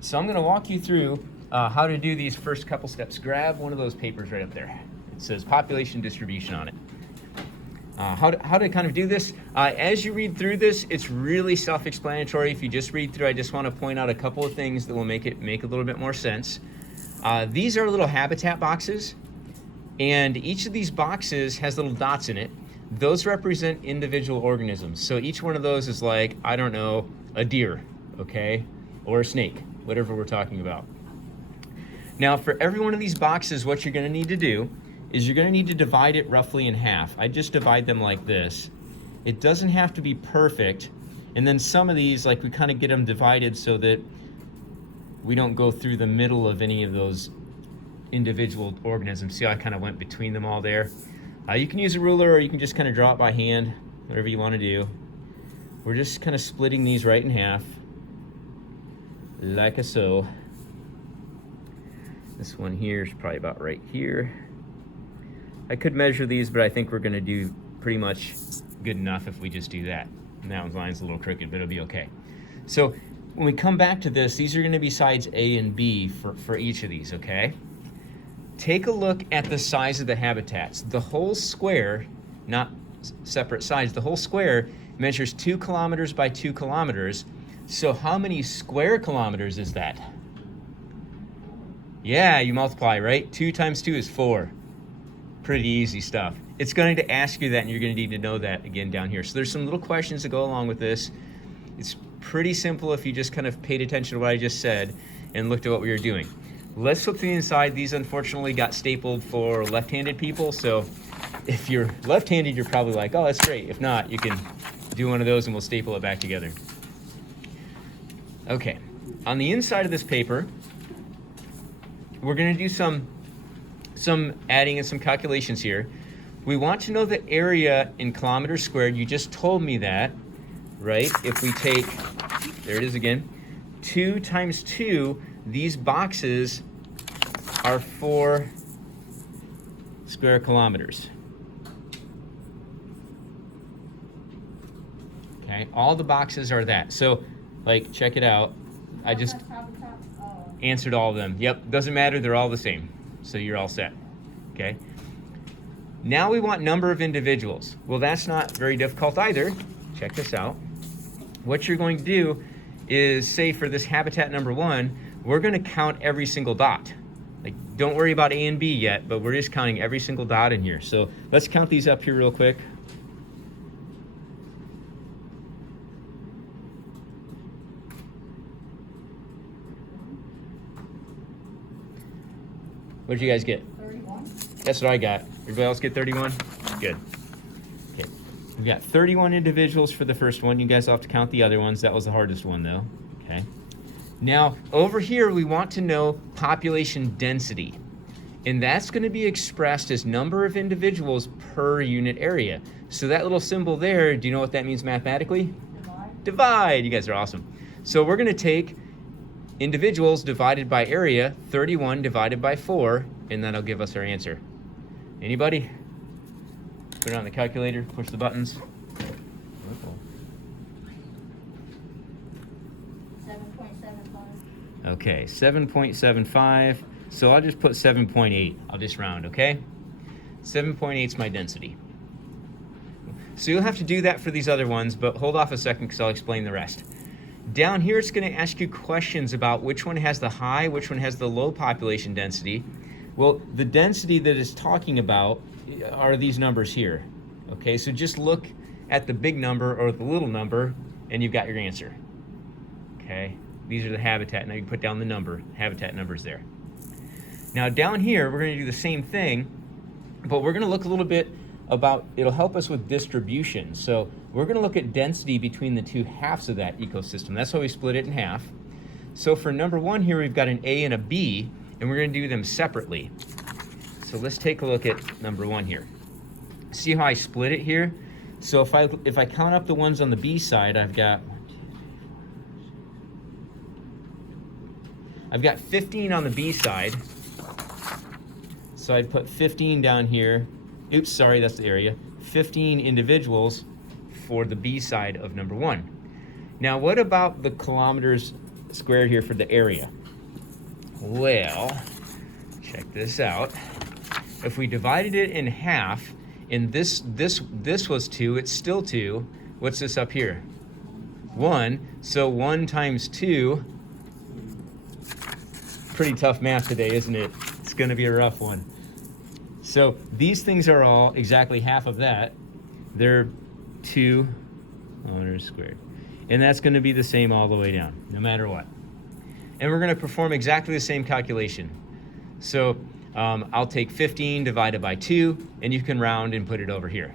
So I'm going to walk you through how to do these first couple steps. Grab one of those papers right up there. It says population distribution on it. How to kind of do this. As you read through this, it's really self-explanatory. If you just read through, I just want to point out a couple of things that will make it make a little bit more sense. These are little habitat boxes, and each of these boxes has little dots in it. Those represent individual organisms. So each one of those is like, I don't know, a deer, okay, or a snake, whatever we're talking about. Now, for every one of these boxes, what you're going to need to do is you're going to need to divide it roughly in half. I just divide them like this. It doesn't have to be perfect. And then some of these, like, we kind of get them divided so that we don't go through the middle of any of those individual organisms. See how I kind of went between them all there? You can use a ruler, or you can just kind of draw it by hand, whatever you want to do. We're just kind of splitting these right in half, like so. This one here is probably about right here. I could measure these, but I think we're going to do pretty much good enough if we just do that. And that line's a little crooked, but it'll be okay. So when we come back to this, these are going to be sides A and B for each of these, okay? Take a look at the size of the habitats. The whole square, not separate sides, the whole square measures 2 kilometers by 2 kilometers. So how many square kilometers is that? Yeah, you multiply, right? 2 times 2 is 4. Pretty easy stuff. It's going to ask you that, and you're going to need to know that again down here. So there's some little questions that go along with this. It's pretty simple if you just kind of paid attention to what I just said and looked at what we were doing. Let's look to the inside. These unfortunately got stapled for left-handed people, so if you're left-handed, you're probably like, oh, that's great. If not, you can do one of those and we'll staple it back together. Okay, on the inside of this paper, we're going to do some adding and some calculations here. We want to know the area in kilometers squared. You just told me that, right? If we take, there it is again, 2 times 2, these boxes are 4 square kilometers. Okay, all the boxes are that. So, like, check it out. I just answered all of them. Yep, doesn't matter, they're all the same. So you're all set, okay? Now we want number of individuals. Well, that's not very difficult either. Check this out. What you're going to do is, say for this habitat number 1, we're going to count every single dot. Like, don't worry about A and B yet, but we're just counting every single dot in here. So let's count these up here real quick. What did you guys get? 31. That's what I got. Everybody else get 31? Good. Okay. We've got 31 individuals for the first one. You guys will have to count the other ones. That was the hardest one, though. Okay. Now, over here, we want to know population density. And that's going to be expressed as number of individuals per unit area. So that little symbol there, do you know what that means mathematically? Divide. Divide. You guys are awesome. So we're going to take individuals divided by area, 31 divided by 4, and that'll give us our answer. Anybody? Put it on the calculator, push the buttons. 7.75. Okay, 7.75. So I'll just put 7.8. I'll just round, okay? 7.8 is my density. So you'll have to do that for these other ones, but hold off a second because I'll explain the rest. Down here, it's going to ask you questions about which one has the high, which one has the low population density. Well, the density that it's talking about are these numbers here. Okay, so just look at the big number or the little number, and you've got your answer. Okay, these are the habitat. Now you can put down the number, habitat numbers there. Now down here, we're going to do the same thing, but we're going to look a little bit about, it'll help us with distribution. So we're going to look at density between the two halves of that ecosystem. That's why we split it in half. So for number 1 here, we've got an A and a B, and we're going to do them separately. So let's take a look at number 1 here. See how I split it here? So if I count up the ones on the B side, I've got 15 on the B side. So I'd put 15 down here. Oops, sorry, that's the area. 15 individuals for the B side of number 1. Now, what about the kilometers squared here for the area. Well, check this out. If we divided it in half, and this was 2, it's still 2. What's this up here? 1. So 1 times 2. Pretty tough math today, isn't it? It's going to be a rough one. So these things are all exactly half of that. They're 2 kilometers squared. And that's going to be the same all the way down, no matter what. And we're going to perform exactly the same calculation. So I'll take 15 divided by 2, and you can round and put it over here.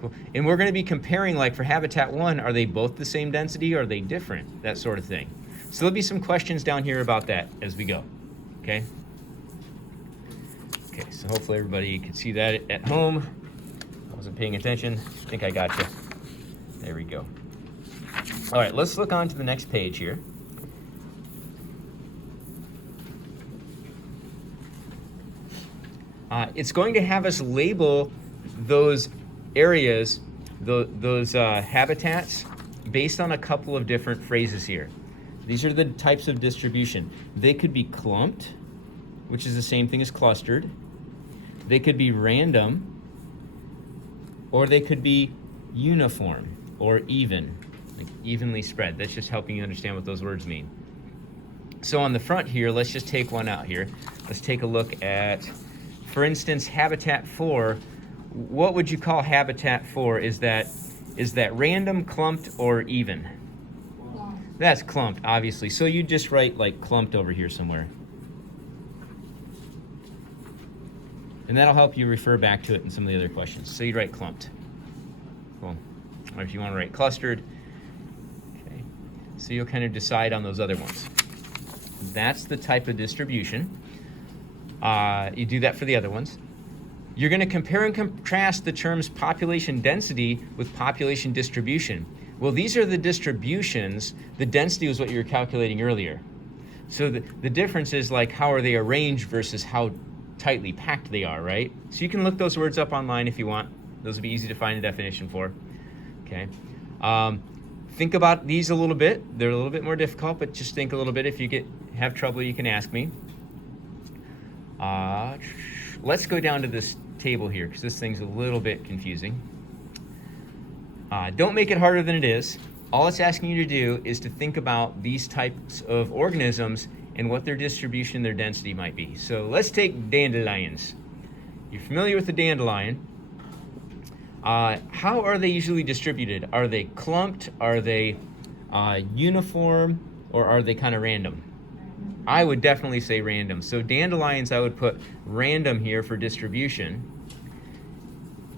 Cool. And we're going to be comparing, like for habitat 1, are they both the same density or are they different? That sort of thing. So there'll be some questions down here about that as we go. Okay? Okay, so hopefully everybody can see that at home. I wasn't paying attention. I think I got you. There we go. All right, let's look on to the next page here. It's going to have us label those areas, those habitats, based on a couple of different phrases here. These are the types of distribution. They could be clumped, which is the same thing as clustered. They could be random, or they could be uniform or even, like evenly spread. That's just helping you understand what those words mean. So on the front here, let's just take one out here. Let's take a look at, for instance, habitat 4. What would you call habitat 4? Is that random, clumped, or even? That's clumped, obviously. So you just write like clumped over here somewhere. And that'll help you refer back to it in some of the other questions. So you'd write clumped. Cool. Or if you want to write clustered. Okay. So you'll kind of decide on those other ones. That's the type of distribution. You do that for the other ones. You're going to compare and contrast the terms population density with population distribution. Well, these are the distributions. The density was what you were calculating earlier. So the difference is like how are they arranged versus how tightly packed they are, right? So you can look those words up online if you want. Those would be easy to find a definition for. Okay. Think about these a little bit. They're a little bit more difficult, but just think a little bit. If you have trouble, you can ask me. Let's go down to this table here because this thing's a little bit confusing. Don't make it harder than it is. All it's asking you to do is to think about these types of organisms and what their distribution, their density might be. So let's take dandelions. You're familiar with the dandelion. How are they usually distributed? Are they clumped? Are they uniform? Or are they kind of random? I would definitely say random. So dandelions, I would put random here for distribution.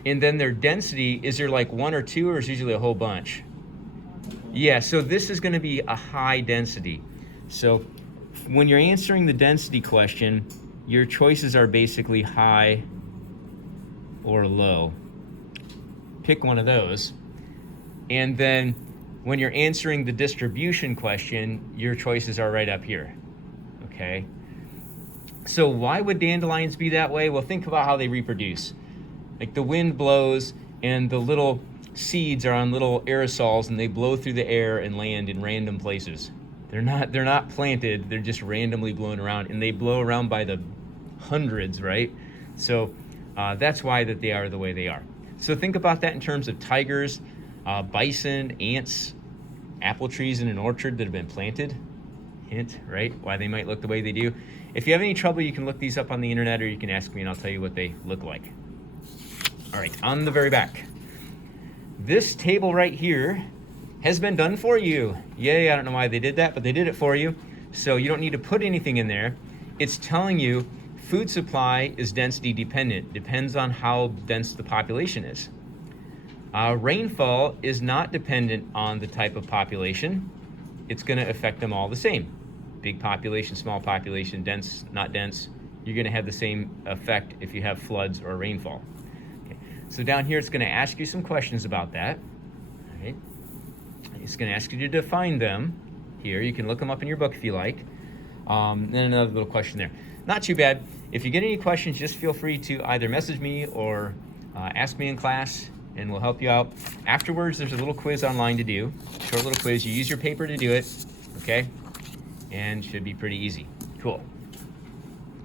And then their density, is there like 1 or 2 or is usually a whole bunch? Yeah, so this is going to be a high density. So when you're answering the density question, your choices are basically high or low. Pick one of those. And then when you're answering the distribution question, your choices are right up here. Okay? So why would dandelions be that way? Well, think about how they reproduce. Like the wind blows and the little seeds are on little aerosols and they blow through the air and land in random places. They're not planted, they're just randomly blown around, and they blow around by the hundreds, right? So that's why that they are the way they are. So think about that in terms of tigers, bison, ants, apple trees in an orchard that have been planted. Hint, right? Why they might look the way they do. If you have any trouble, you can look these up on the internet or you can ask me and I'll tell you what they look like. All right, on the very back. This table right here has been done for you. Yay, I don't know why they did that, but they did it for you. So you don't need to put anything in there. It's telling you food supply is density dependent. Depends on how dense the population is. Rainfall is not dependent on the type of population. It's going to affect them all the same. Big population, small population, dense, not dense. You're going to have the same effect if you have floods or rainfall. Okay. So down here, it's going to ask you some questions about that. All right. It's going to ask you to define them here. You can look them up in your book if you like. Then another little question there. Not too bad. If you get any questions, just feel free to either message me or ask me in class, and we'll help you out. Afterwards, there's a little quiz online to do. Short little quiz. You use your paper to do it. okay? And should be pretty easy. Cool.